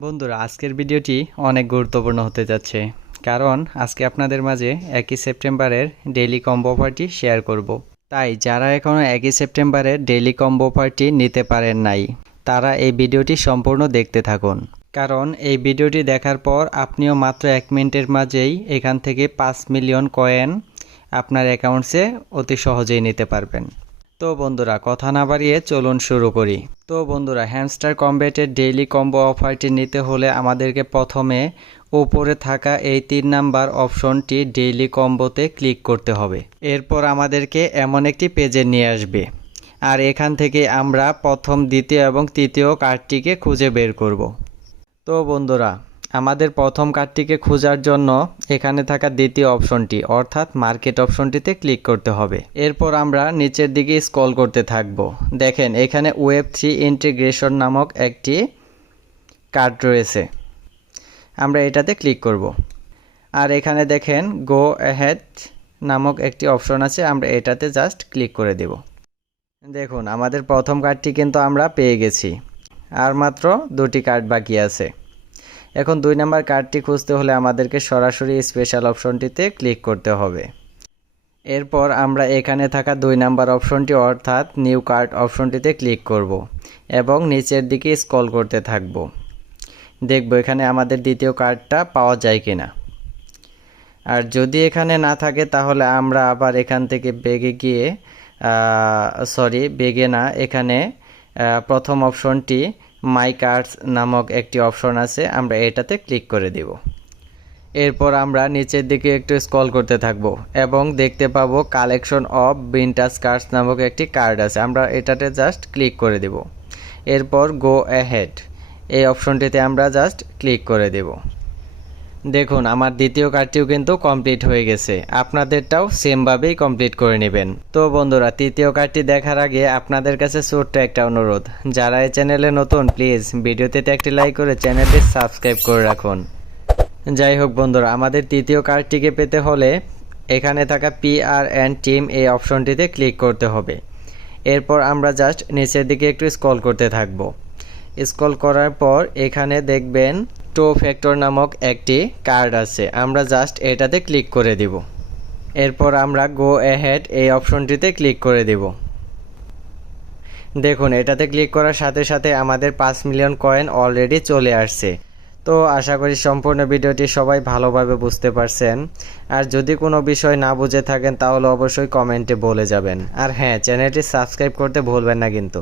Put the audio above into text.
বন্ধুরা, আজকের ভিডিওটি অনেক গুরুত্বপূর্ণ হতে যাচ্ছে, কারণ আজকে আপনাদের মাঝে 1 সেপ্টেম্বরের ডেইলি কম্বো অফারটি শেয়ার করব। তাই যারা এখনও 1 সেপ্টেম্বরের ডেইলি কম্বো অফারটি নিতে পারেন নাই, তারা এই ভিডিওটি সম্পূর্ণ দেখতে থাকুন। কারণ এই ভিডিওটি দেখার পর আপনিও মাত্র 1 মিনিটের মাঝেই এখান থেকে 5 মিলিয়ন কয়েন আপনার অ্যাকাউন্টসে অতি সহজেই নিতে পারবেন। তো বন্ধুরা, কথা না বাড়িয়ে চলুন শুরু করি। তো বন্ধুরা, হ্যামস্টার কমব্যাটের ডেইলি কম্বো অফারটি নিতে হলে আমাদেরকে প্রথমে উপরে থাকা এই 3 নাম্বার অপশনটি ডেইলি কম্বোতে ক্লিক করতে হবে। এরপর আমাদেরকে এমন একটি পেজে নিয়ে আসবে, আর এখান থেকে আমরা প্রথম, দ্বিতীয় এবং তৃতীয় কার্ডটিকে খুঁজে বের করব। তো বন্ধুরা, আমাদের প্রথম কার্ডটিকে খোঁজার জন্য এখানে থাকা দ্বিতীয় অপশনটি অর্থাৎ মার্কেট অপশনটিতে ক্লিক করতে হবে। এরপর আমরা নিচের দিকে স্ক্রল করতে থাকব। দেখেন এখানে ওয়েব3 ইন্টিগ্রেশন নামক একটি কার্ড রয়েছে, আমরা এটাতে ক্লিক করব। আর এখানে দেখেন গো অ্যাহেড নামক একটি অপশন আছে, আমরা এটাতে জাস্ট ক্লিক করে দেব। দেখুন আমাদের প্রথম কার্ডটি কিন্তু আমরা পেয়ে গেছি, আর মাত্র 2টি কার্ড বাকি আছে। এখন 2 নাম্বার কার্ডটি খুঁজতে হলে আমাদেরকে সরাসরি স্পেশাল অপশনটিতে ক্লিক করতে হবে। এরপর আমরা এখানে থাকা 2 নাম্বার অপশনটি অর্থাৎ নিউ কার্ড অপশনটিতে ক্লিক করব এবং নিচের দিকে স্ক্রল করতে থাকব। দেখব এখানে আমাদের দ্বিতীয় কার্ডটা পাওয়া যায় কিনা। আর যদি এখানে না থাকে তাহলে আমরা আবার এখান থেকে এখানে প্রথম অপশনটি মাই কার্ডস নামক একটি অপশন আছে, আমরা এটাতে ক্লিক করে দেব। এরপর আমরা নিচের দিকে একটু স্ক্রল করতে থাকব এবং দেখতে পাবো কালেকশন অফ ভিনটেজ কার্ডস নামক একটি কার্ড আছে, আমরা এটাতে জাস্ট ক্লিক করে দেব। এরপর গো অ্যাহেড এই অপশনটিতে আমরা জাস্ট ক্লিক করে দেব। দেখুন আমার দ্বিতীয় কার্ডটিও কিন্তু কমপ্লিট হয়ে গেছে, আপনাদেরটাও সেমভাবেই কমপ্লিট করে নেবেন। তো বন্ধুরা, তৃতীয় কার্ডটি দেখার আগে আপনাদের কাছে ছোট্ট একটা অনুরোধ, যারা এই চ্যানেলে নতুন প্লিজ ভিডিওতে একটি লাইক করে চ্যানেলটি সাবস্ক্রাইব করে রাখুন। যাই হোক বন্ধুরা, আমাদের তৃতীয় কার্ডটিকে পেতে হলে এখানে থাকা PRN টিম এই অপশনটিতে ক্লিক করতে হবে। এরপর আমরা জাস্ট নিচের দিকে একটু স্ক্রল করতে থাকব। স্ক্রল করার পর এখানে দেখবেন টো ফ্যাক্টর নামক একটি কার্ড আছে, আমরা জাস্ট এটাতে ক্লিক করে দিব। এরপর আমরা গো অ্যাহেড এই অপশনটিতে ক্লিক করে দিব। দেখুন এটাতে ক্লিক করার সাথে সাথে আমাদের 5 মিলিয়ন কয়েন অলরেডি চলে আসছে। তো আশা করি সম্পূর্ণ ভিডিওটি সবাই ভালোভাবে বুঝতে পারছেন। আর যদি কোনো বিষয় না বুঝে থাকেন তাহলে অবশ্যই কমেন্টে বলে যাবেন। আর হ্যাঁ, চ্যানেলটি সাবস্ক্রাইব করতে ভুলবেন না কিন্তু।